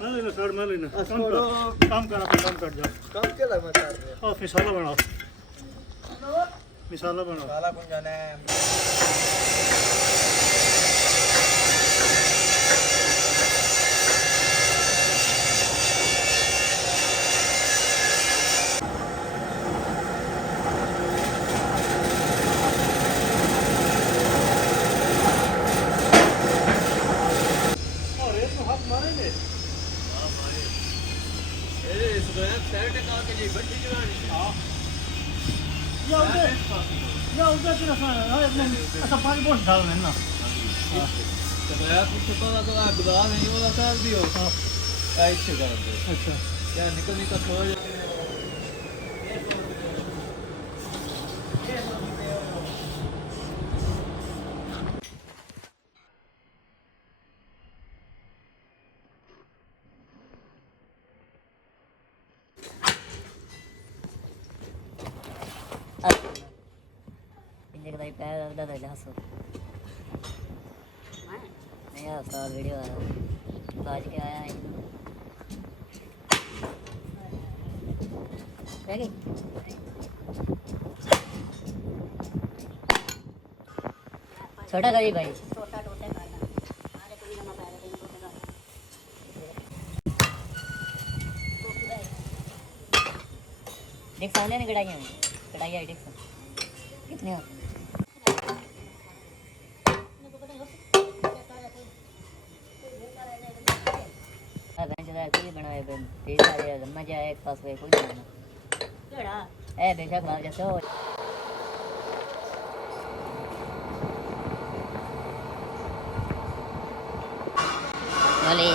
मैं लेना सर मैं लेना काम कर जा काम क्या लगा कर रहे और मिसाला बना मिसाला बना काला कौन जाना है और ये तो हाथ मारेंगे हाँ या उधर से रखना है ऐसा पानी बहुत डालना है ना तो मैं कुछ तो गुलाब नहीं वाला कर दियो ऐसे कर दे अच्छा क्या निकल थोड़ा पिंजरे का पैर दर्द है हंसो नया उस्ताद वीडियो आ रहा आज के आया है रह गई छोटा करी भाई छोटा टोटे काटना आज कोई ना पैर दे टोटे का देख सामने ने कढ़ाई है देख कितने हो कोई बनाए तेज आ गया गम्मा जाए एक पास कोई नहीं केड़ा ए बेशक मार जैसे हो वाले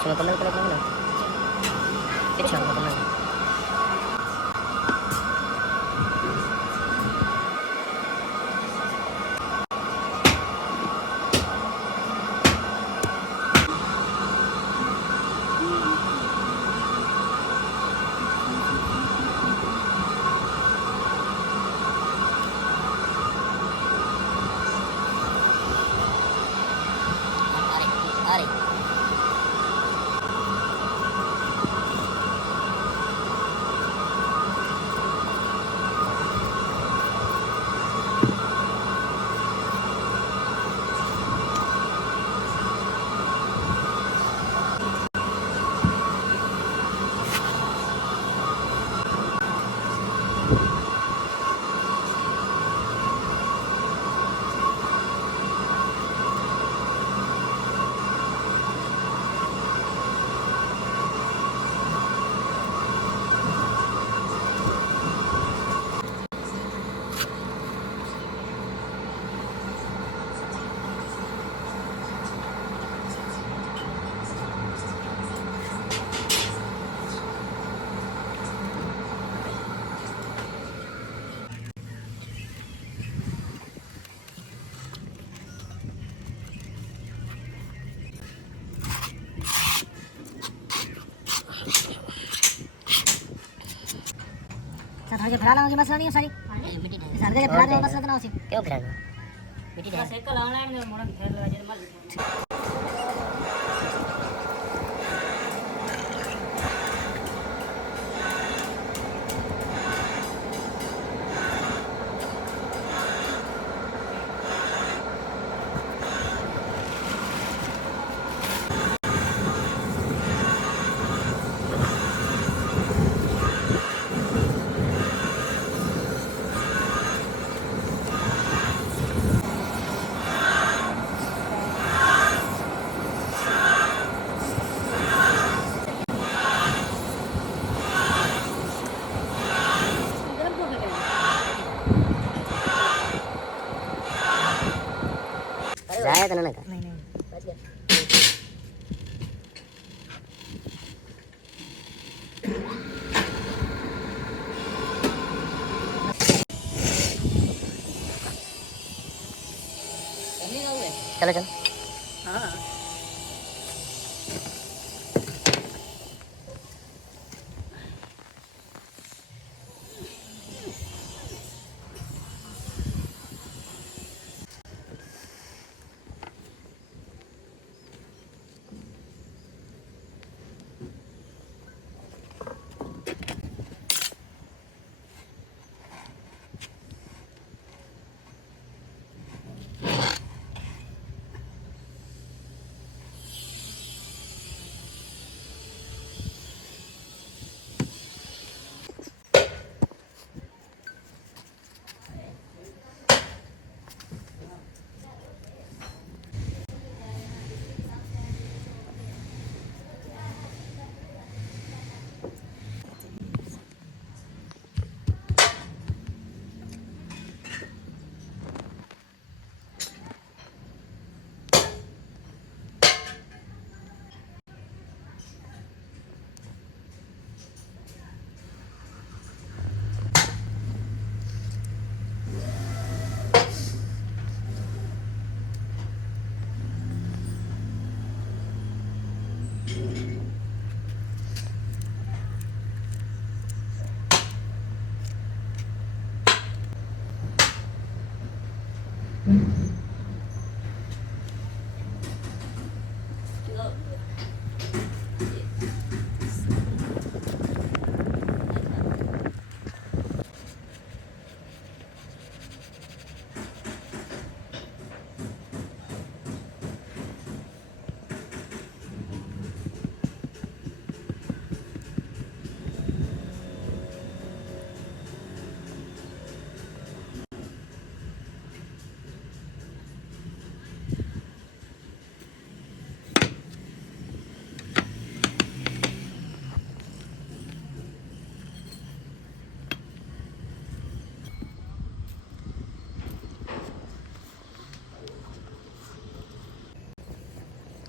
Kecil teman kecil teman Ari थोड़ा फड़ा लाऊंगी मसला नहीं है सारी सर के फड़ा दो मसला ना उसी क्यों फड़ा बस एक लाना है ने मोड़ खेल लगा जे मल जाया तो ना नहीं नहीं बच गया चलो चलो हाँ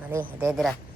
अरे दे दे रहा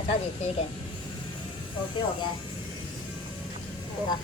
अच्छा जी ठीक है ओके हो गया पूरा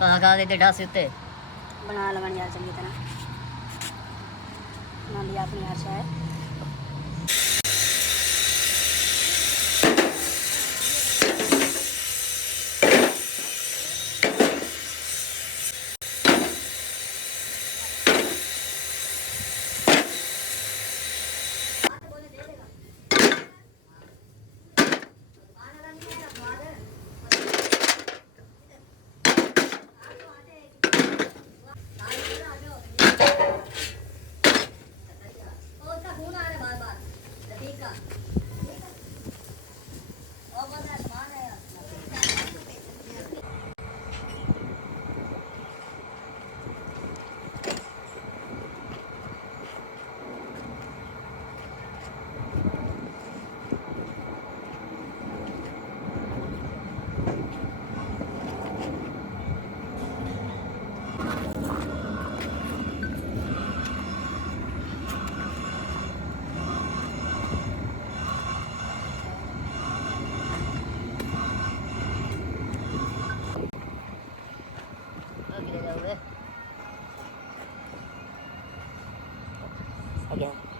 ਕਾ ਦੇ ਤੇ ਢਾਸ ਉੱਤੇ बना लवन यार चंगी तरह बना लिया अपनी आशा है again.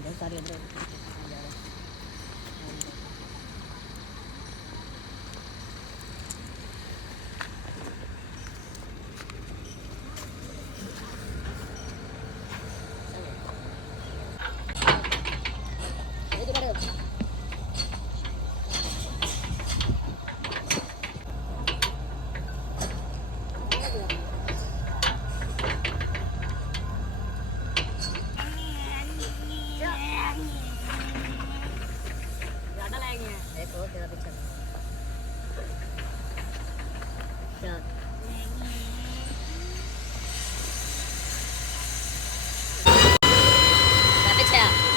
बहुत सारी एक और तेरा पीछे चल पीछे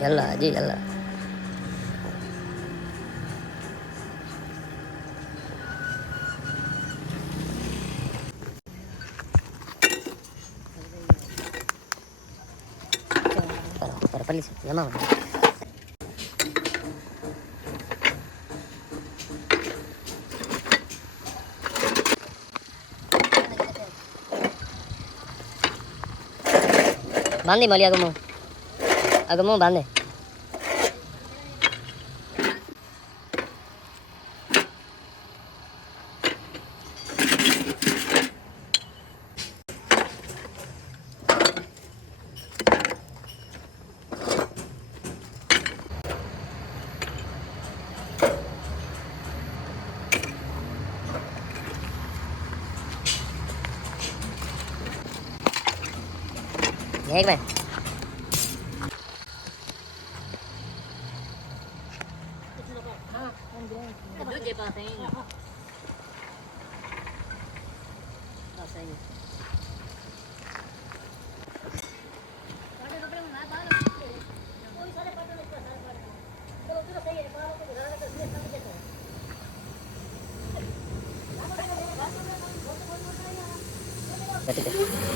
يلا جي يلا para pelis ya mau बांधे मली agamo बांधे एक बार दूजे पास है बस है ठीक है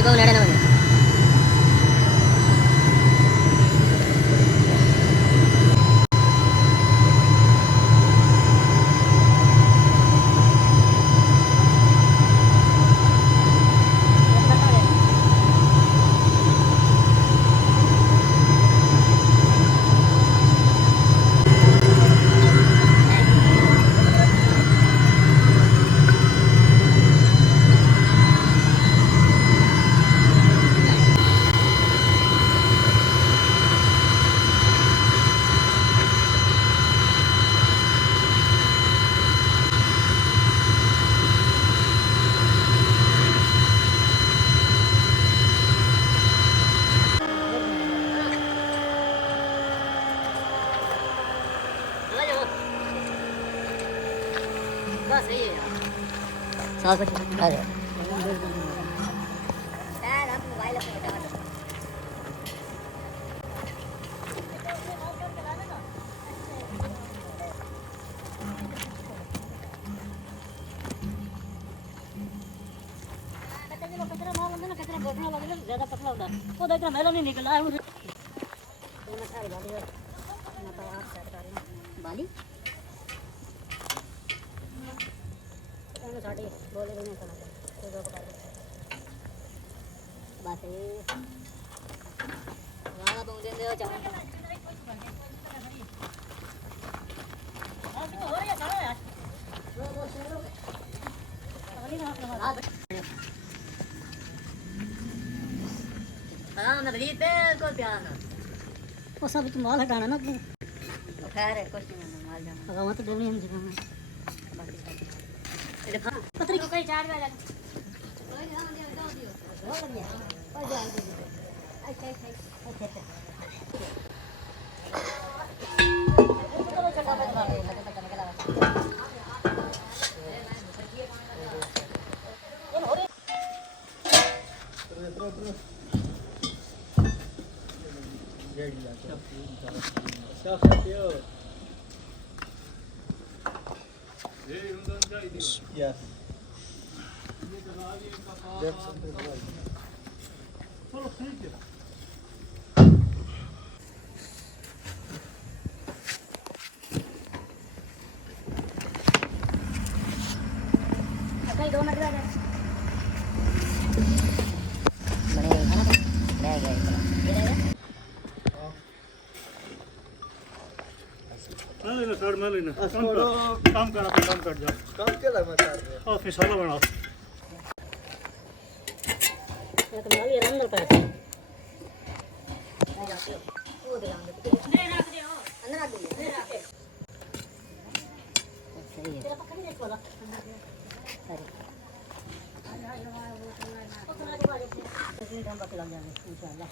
पानी को लेने ना मुझे बस सही है यार साथ में आ जाओ यार आप मोबाइल अपने हटा दो कचरा माल अंदर ना कचरा घोटना लगे ज्यादा पतला होता वो तो इतना मैला नहीं निकल रहा है मुझे मैं सारी बाली मैं तो आप सेट कर रही हूं बाली साड़ी बोले नहीं सुना तो दो पकड़ बस ये वाला तुम दिन दे चावल हो रहा है चलो यार वो शेरो अगली ना हां ना रीते को ध्यान वो सब तुम माल हटाना ना खैर है कुछ नहीं माल जाना अगर मत देनी हम जगह पत्री को कहीं चार वाला कोई ध्यान दियो दो बढ़िया कोई ध्यान दियो अच्छा चलो चटा पे मार दे लगा निकला ये हो रे Yes. चलो ठीक है कहीं 2 मिनट रह गए बड़े खाना रह गए ये रह गए मैं लेना काम कर अपना काम कर जा काम क्या लगा कर रहे हो ऑफिस वाला बना ये तो माल ये अंदर पे वो दे नहीं रख दे अंदर रख दे नहीं रख दे सही है तेरा पकड़ नहीं वाला सही वो तो लगा दे इतने टाइम बाकी लग जाएंगे इंशाल्लाह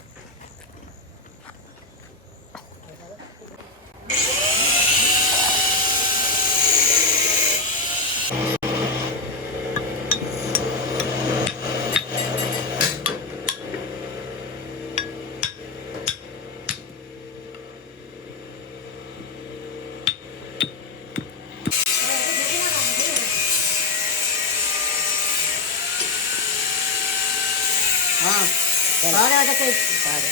हाँ सारे आ जाते सारे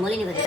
मोली नहीं बजे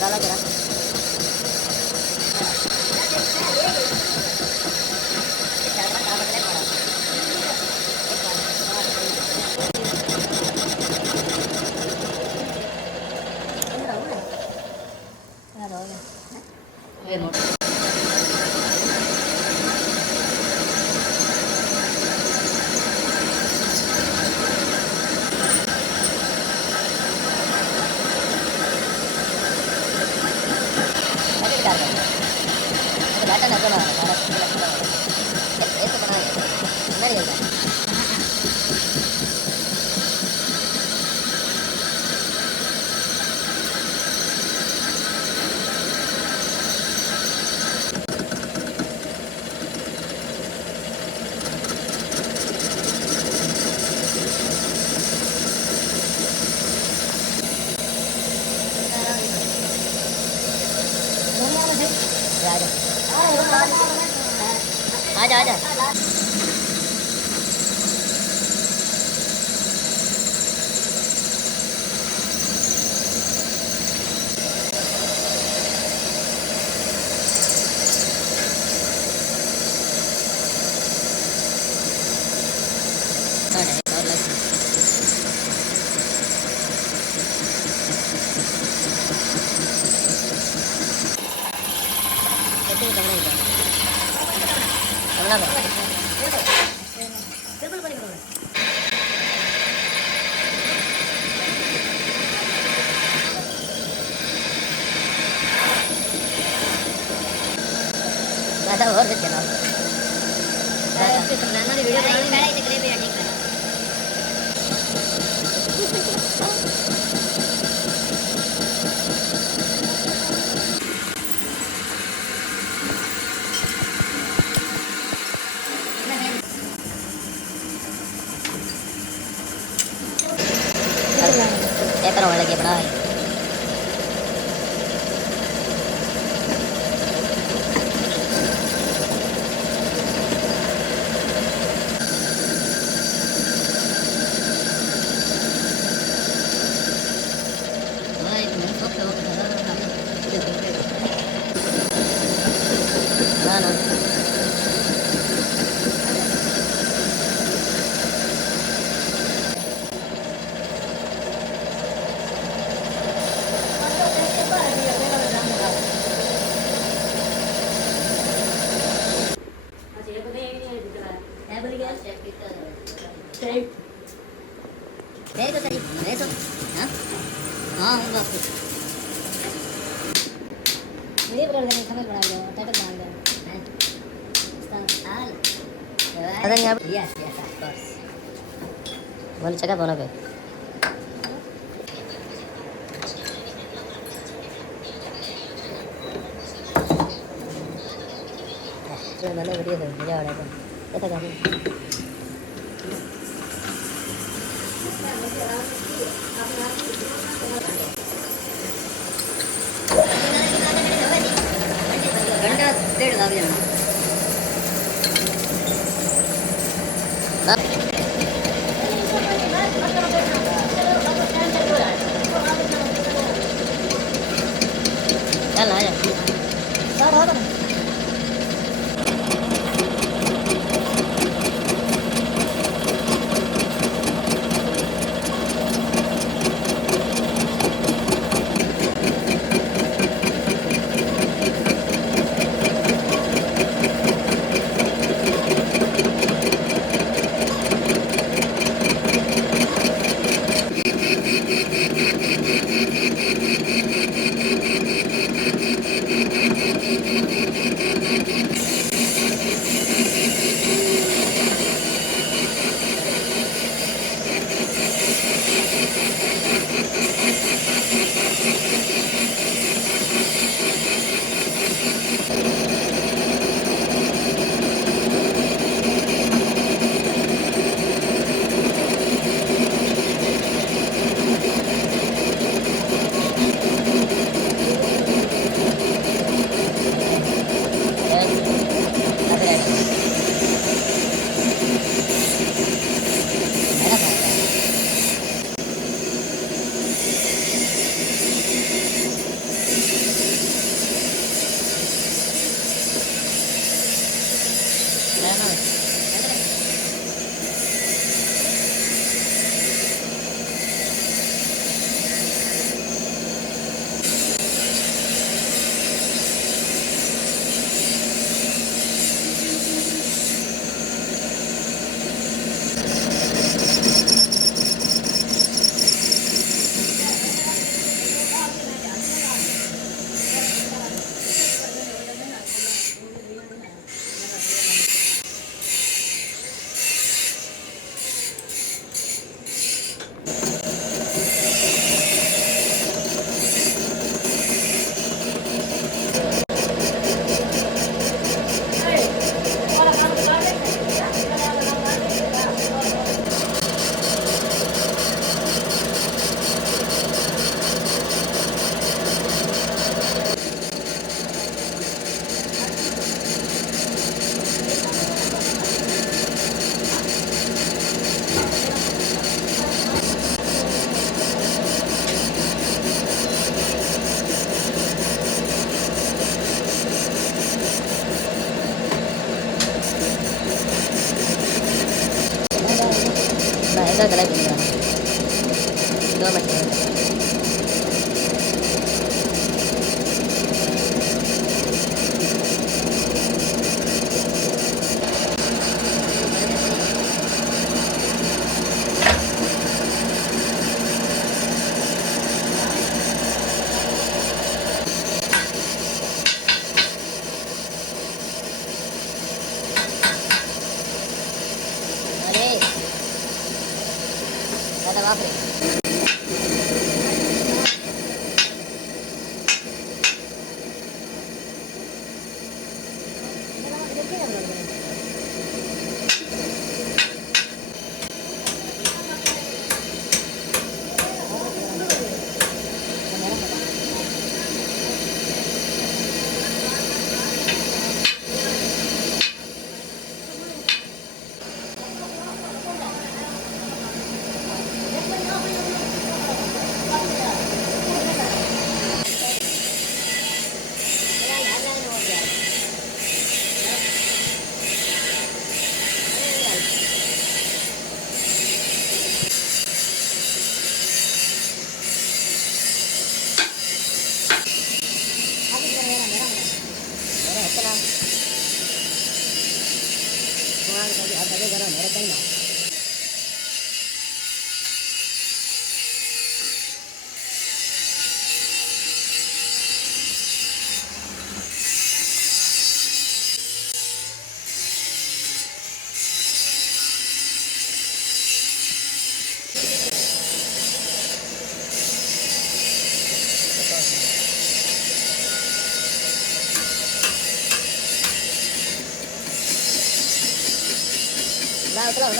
डाला जरा आजा आजा ज़्यादा और से चलाओ इसके बनाना वीडियो बनानी है इसे ग्रे पे एडिट करना पेपर होने लगे बड़ा है तो सही मैं तो हाँ हाँ हूँ आपको वीडियो बना देंगे समझ बना दो टाइटल बना दो हाल अरे यहाँ यस यस ऑफ कोर्स बोल चेक दोनों पे मैंने वीडियो देख लिया और ऐसा कर घंटा डेढ़ लग जाना चल आ जा ऐसा गला बिंदा 2 minute Nah, ito lang,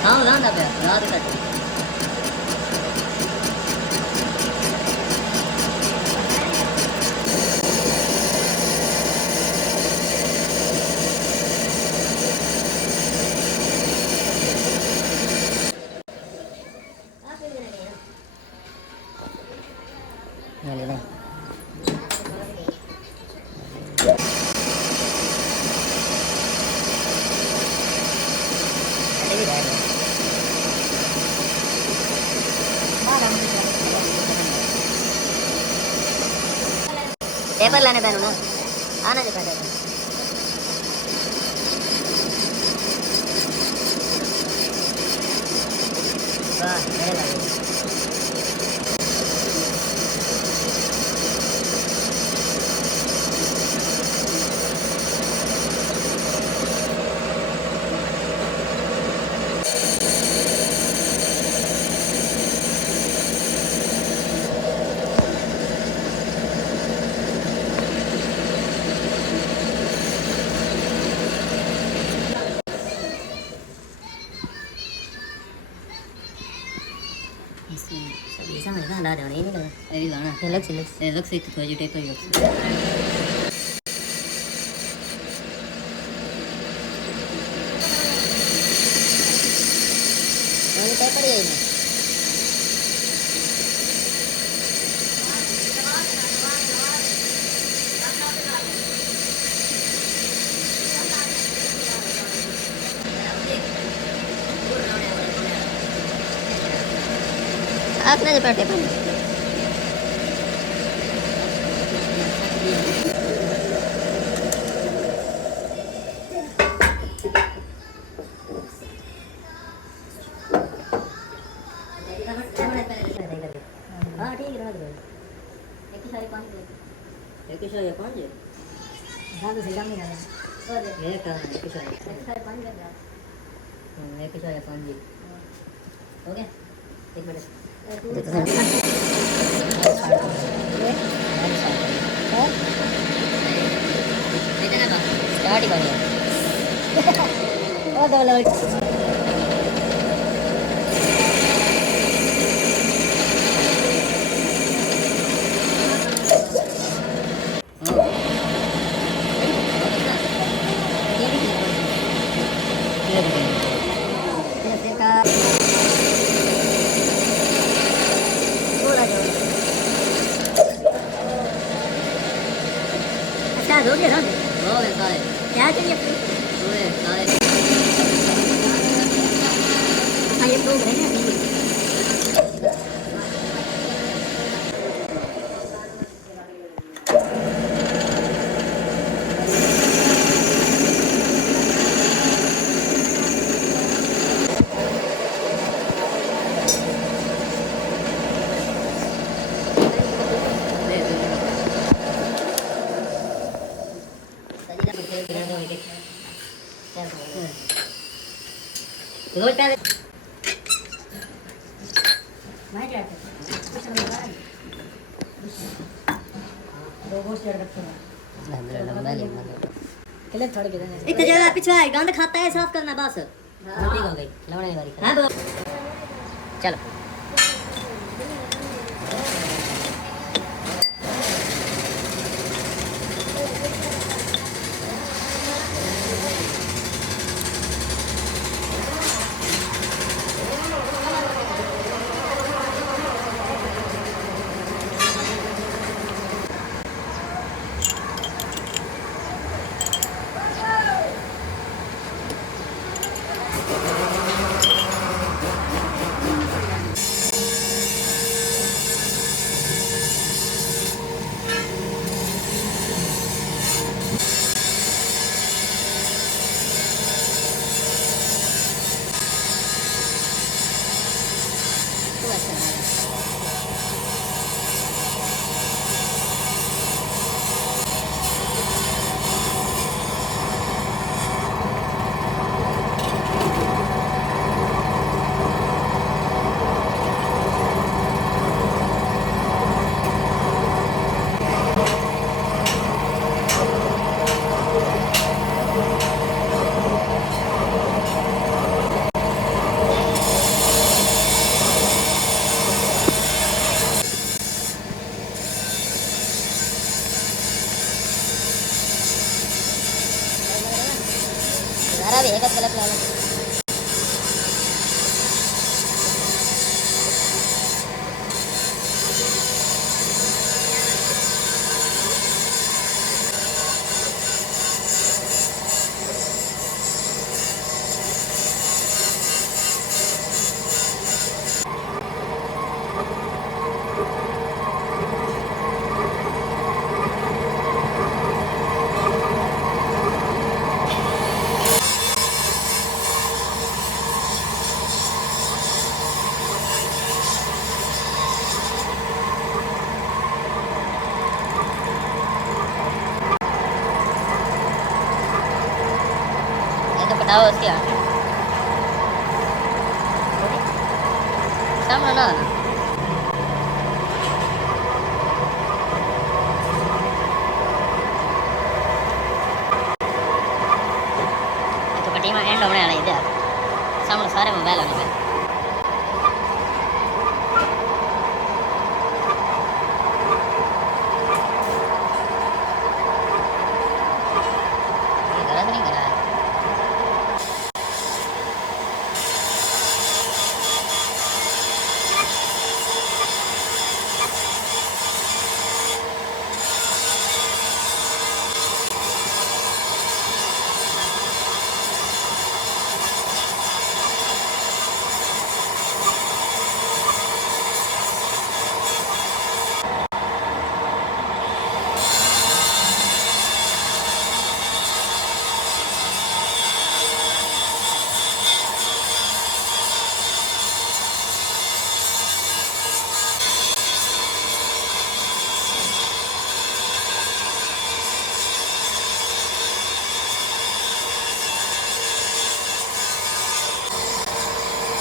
Tahu kan tapi ya, nggak ada. Paper लाने पहनू ना आना जो पहले वाह मेरे लगे bisa nggak kan ada ini kan ini mana relax itu aja deh tuh ini paper ya ini aku nanya pakai apa? हाँ ठीक है एक सारे पाँच हाँ तो सही काम नहीं कर रहा ये काम एक सारे पाँच कर रहा एक सारे पाँच जी हो गया एक मिनट स्टार्ट ही करिए ओ दो लेवल हो गया ना हो गया सारे क्या चाहिए पूरे सारे हाँ ये तो है ना रोज क्या मैं क्या एक जगह पिछवा गंद खाता है साफ करना बस ठीक हो गई लवणे वाली हां चलो Itu aja. Sekarang dia kat kelap lalu. Itu pedawas ya. Sama lah. Itu kedima end होने वाला इधर. सामने सारे मोबाइल होने वाले. ये गलत नहीं करा है.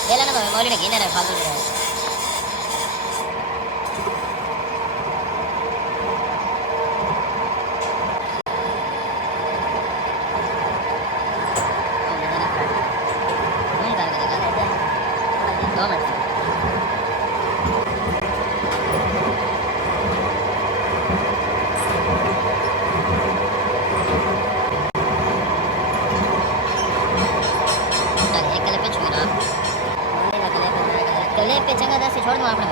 ये लेना तो मौली ने गिने रहे फालतू दे रहे. दो मिनट. एक कले पे छुरा. कले पे चंगा दस छोड़ दो आपने.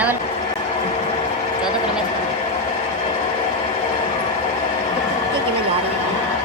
11 14 Pro Max कितने जा रहे हैं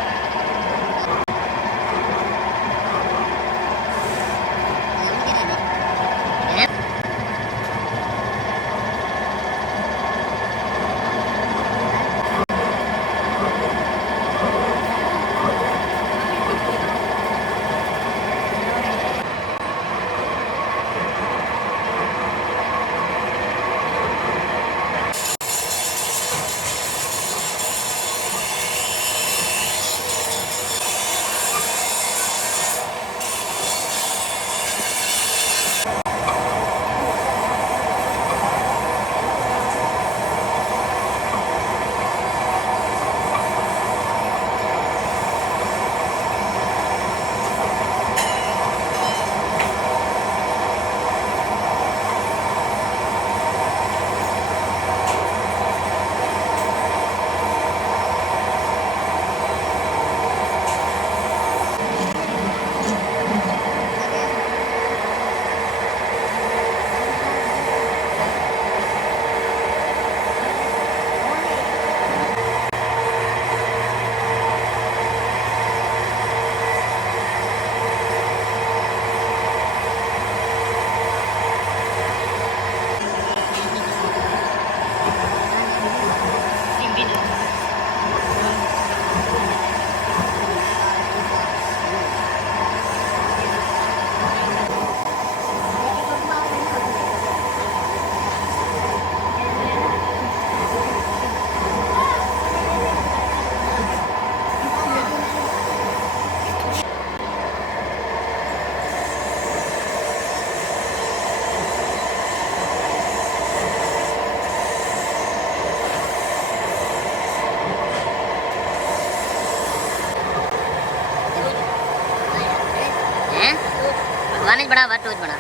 वन इंच बड़ा टू इंच बड़ा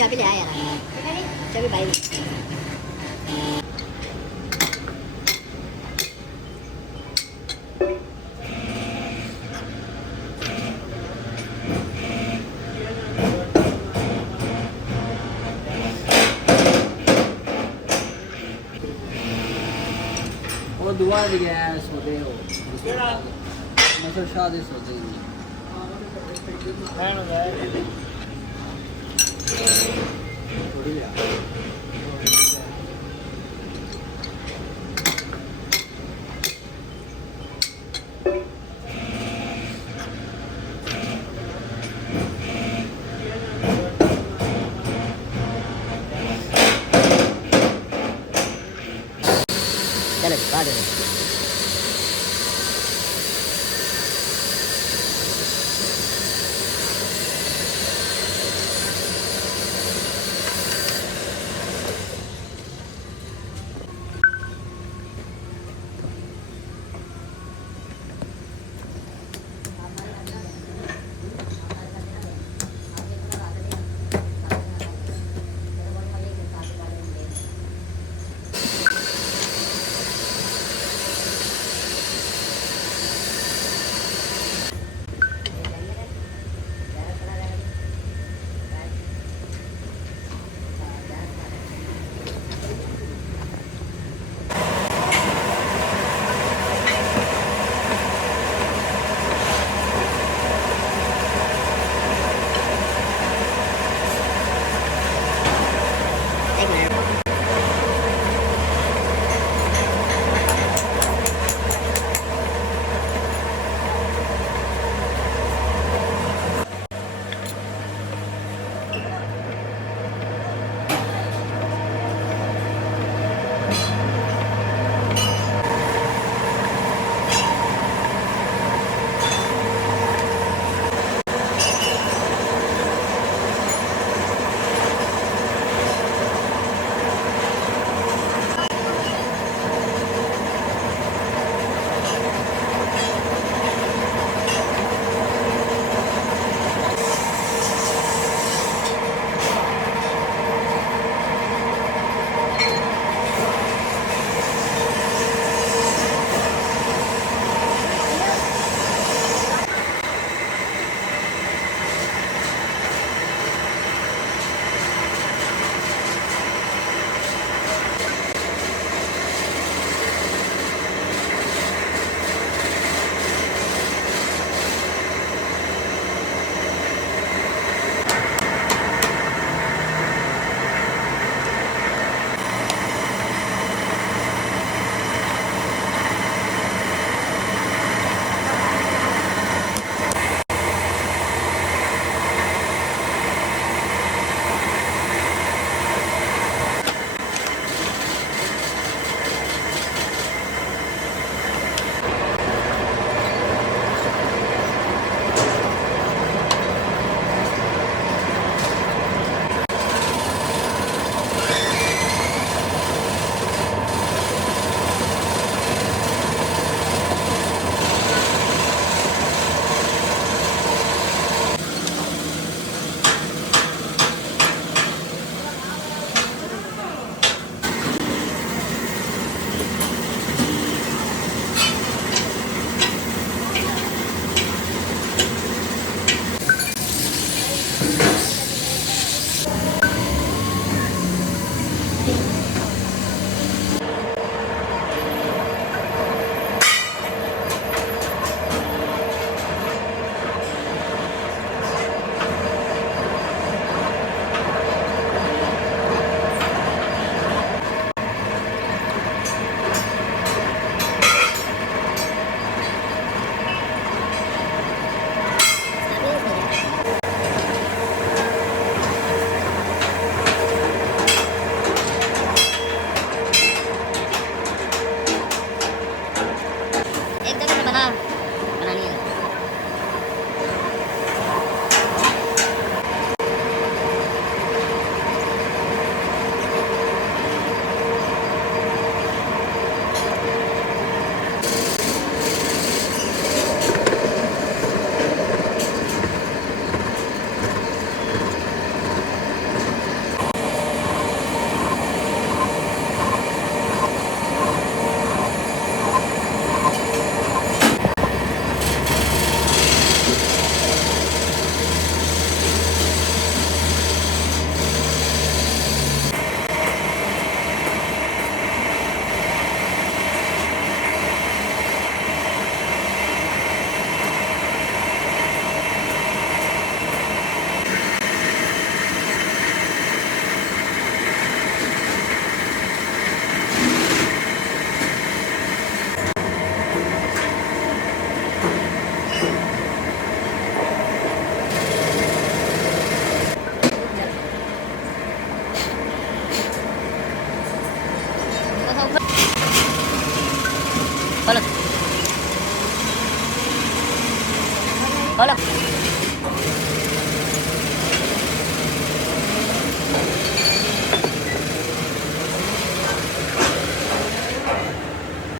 चाबी ले आया यार चाबी भाई वो दुआ भी गया है सोते हो मतलब शादी सोते ही थोड़ी लिया चलो बाद में